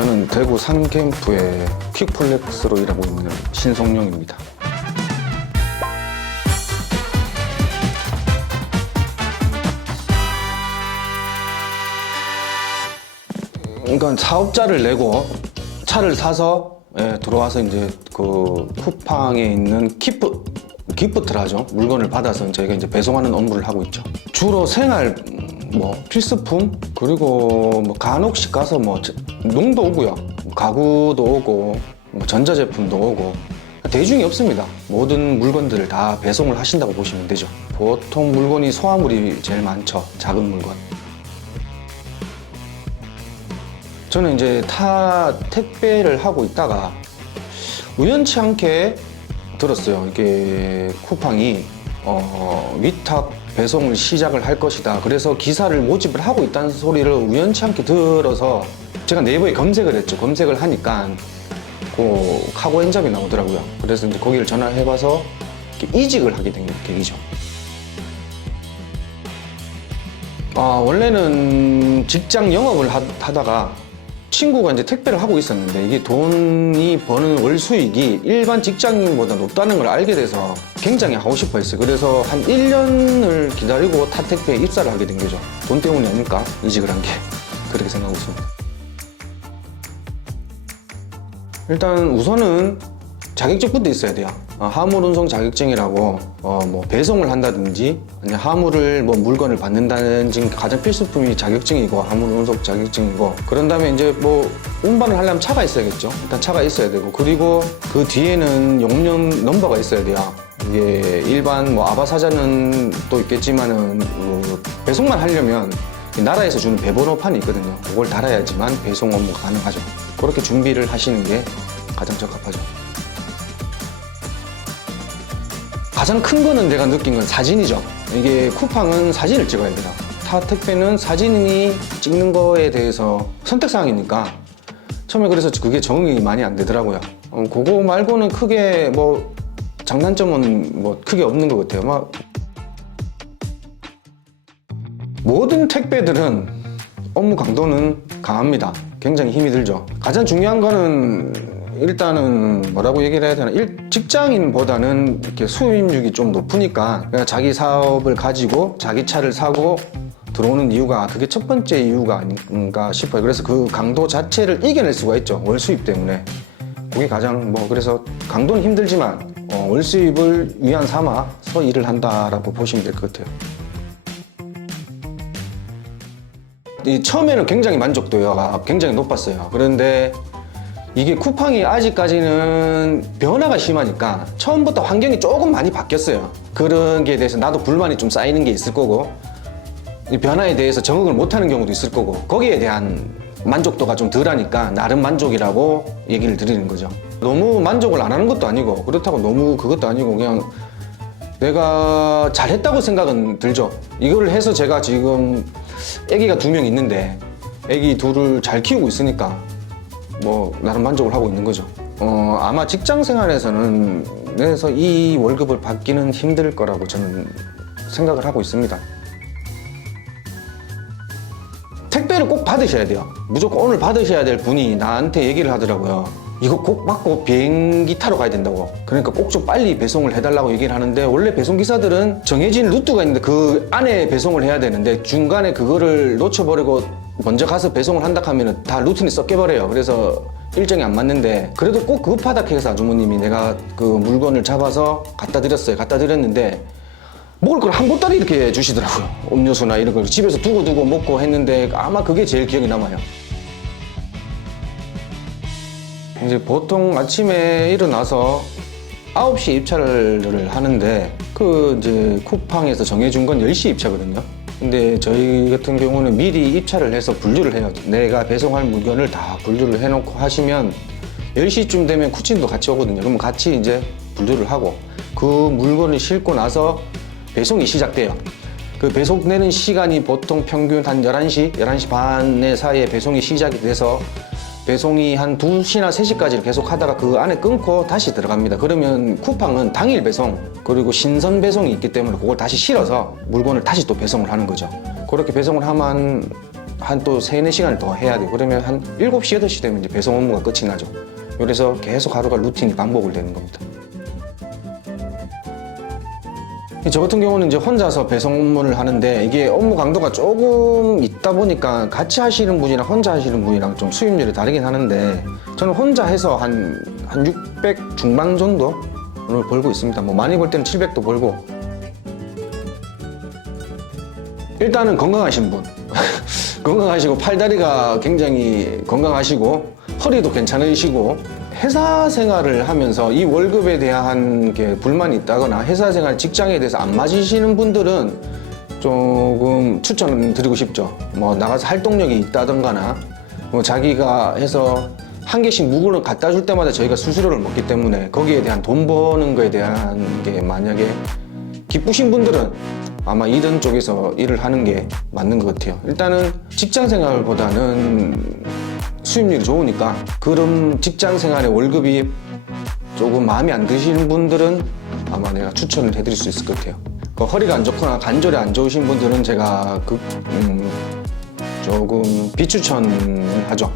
저는 대구 삼캠프의 퀵플렉스로 일하고 있는 신성룡입니다. 그러니까 사업자를 내고 차를 사서 들어와서 이제 그 쿠팡에 있는 기프트를 하죠. 물건을 받아서 저희가 이제 배송하는 업무를 하고 있죠. 주로 생활 필수품 그리고 간혹씩 가서 농도 오고요. 가구도 오고 전자제품도 오고 대중이 없습니다. 모든 물건들을 다 배송을 하신다고 보시면 되죠. 보통 물건이 소화물이 제일 많죠. 작은 물건. 저는 이제 타 택배를 하고 있다가 우연치 않게 들었어요. 이게 쿠팡이 위탁 배송을 시작을 할 것이다. 그래서 기사를 모집을 하고 있다는 소리를 우연치 않게 들어서 제가 네이버에 검색을 했죠. 검색을 하니까 그 카고 엔잡이 나오더라고요. 그래서 이제 거기를 전화를 해봐서 이직을 하게 된 계기죠. 원래는 직장 영업을 하다가 친구가 이제 택배를 하고 있었는데 이게 돈이 버는 월 수익이 일반 직장인보다 높다는 걸 알게 돼서 굉장히 하고 싶어 했어요. 그래서 한 1년을 기다리고 타 택배에 입사를 하게 된 거죠. 돈 때문이 아닐까? 이직을 한 게. 그렇게 생각하고 있습니다. 일단 우선은 자격증부터 있어야 돼요. 화물운송 자격증이라고 배송을 한다든지 아니 화물을 물건을 받는다든지 가장 필수품이 자격증이고 화물운송 자격증이고 그런 다음에 이제 운반을 하려면 차가 있어야겠죠. 일단 차가 있어야 되고 그리고 그 뒤에는 용량 넘버가 있어야 돼요. 이게 일반 아바사자는 또 있겠지만은 배송만 하려면 나라에서 주는 배번호판이 있거든요. 그걸 달아야지만 배송 업무가 가능하죠. 그렇게 준비를 하시는 게 가장 적합하죠. 가장 큰 거는 내가 느낀 건 사진이죠. 이게 쿠팡은 사진을 찍어야 됩니다. 타 택배는 사진이 찍는 거에 대해서 선택사항이니까 처음에 그래서 그게 적응이 많이 안 되더라고요. 그거 말고는 크게 장단점은 크게 없는 것 같아요. 모든 택배들은 업무 강도는 강합니다. 굉장히 힘이 들죠. 가장 중요한 거는 일단은 뭐라고 얘기를 해야 되나 직장인보다는 이렇게 수입률이 좀 높으니까 그냥 자기 사업을 가지고 자기 차를 사고 들어오는 이유가 그게 첫 번째 이유가 아닌가 싶어요. 그래서 그 강도 자체를 이겨낼 수가 있죠. 월 수입 때문에. 그게 가장 그래서 강도는 힘들지만 월 수입을 위안 삼아서 일을 한다라고 보시면 될 것 같아요. 처음에는 굉장히 만족도가 굉장히 높았어요. 그런데 이게 쿠팡이 아직까지는 변화가 심하니까 처음부터 환경이 조금 많이 바뀌었어요. 그런 게 대해서 나도 불만이 좀 쌓이는 게 있을 거고 이 변화에 대해서 적응을 못하는 경우도 있을 거고 거기에 대한 만족도가 좀 덜하니까 나름 만족이라고 얘기를 드리는 거죠. 너무 만족을 안 하는 것도 아니고 그렇다고 너무 그것도 아니고 그냥 내가 잘했다고 생각은 들죠. 이거를 해서 제가 지금 아기가 2명 있는데 아기 둘을 잘 키우고 있으니까 나름 만족을 하고 있는 거죠. 아마 직장 생활에서는 그래서 이 월급을 받기는 힘들 거라고 저는 생각을 하고 있습니다. 택배를 꼭 받으셔야 돼요. 무조건 오늘 받으셔야 될 분이 나한테 얘기를 하더라고요. 이거 꼭 받고 비행기 타러 가야 된다고. 그러니까 꼭 좀 빨리 배송을 해달라고 얘기를 하는데 원래 배송기사들은 정해진 루트가 있는데 그 안에 배송을 해야 되는데 중간에 그거를 놓쳐버리고 먼저 가서 배송을 한다 하면 다 루틴이 섞여버려요. 그래서 일정이 안 맞는데 그래도 꼭 급하다 해서 아주머님이 내가 그 물건을 잡아서 갖다 드렸어요. 갖다 드렸는데 먹을 걸 한 보따리 이렇게 주시더라고요. 음료수나 이런 걸 집에서 두고 먹고 했는데 아마 그게 제일 기억에 남아요. 이제 보통 아침에 일어나서 9시에 입차를 하는데 이제 쿠팡에서 정해준 건 10시 입차거든요. 근데 저희 같은 경우는 미리 입차를 해서 분류를 해요. 내가 배송할 물건을 다 분류를 해놓고 하시면 10시쯤 되면 쿠친도 같이 오거든요. 그러면 같이 이제 분류를 하고 그 물건을 싣고 나서 배송이 시작돼요. 그 배송되는 시간이 보통 평균 한 11시, 11시 반의 사이에 배송이 시작이 돼서 배송이 한 2시나 3시까지 계속 하다가 그 안에 끊고 다시 들어갑니다. 그러면 쿠팡은 당일 배송 그리고 신선 배송이 있기 때문에 그걸 다시 실어서 물건을 다시 또 배송을 하는 거죠. 그렇게 배송을 하면 한 또 3-4시간을 더 해야 돼요. 그러면 한 7시, 8시 되면 이제 배송 업무가 끝이 나죠. 그래서 계속 하루가 루틴이 반복을 되는 겁니다. 저 같은 경우는 이제 혼자서 배송 업무를 하는데 이게 업무 강도가 조금 있다 보니까 같이 하시는 분이랑 혼자 하시는 분이랑 좀 수입률이 다르긴 하는데 저는 혼자 해서 한 600 중반 정도를 벌고 있습니다. 뭐 많이 벌 때는 700도 벌고. 일단은 건강하신 분. 건강하시고 팔다리가 굉장히 건강하시고 허리도 괜찮으시고 회사 생활을 하면서 이 월급에 대한 게 불만이 있다거나 회사 생활 직장에 대해서 안 맞으시는 분들은 조금 추천을 드리고 싶죠. 뭐 나가서 활동력이 있다던가나 뭐 자기가 해서 한 개씩 무거운 갖다 줄 때마다 저희가 수수료를 먹기 때문에 거기에 대한 돈 버는 거에 대한 게 만약에 기쁘신 분들은 아마 이런 쪽에서 일을 하는 게 맞는 것 같아요. 일단은 직장 생활보다는 수입률이 좋으니까 그런 직장 생활의 월급이 조금 마음에 안 드시는 분들은 아마 내가 추천을 해드릴 수 있을 것 같아요. 그 허리가 안 좋거나 관절이 안 좋으신 분들은 제가 조금 비추천하죠.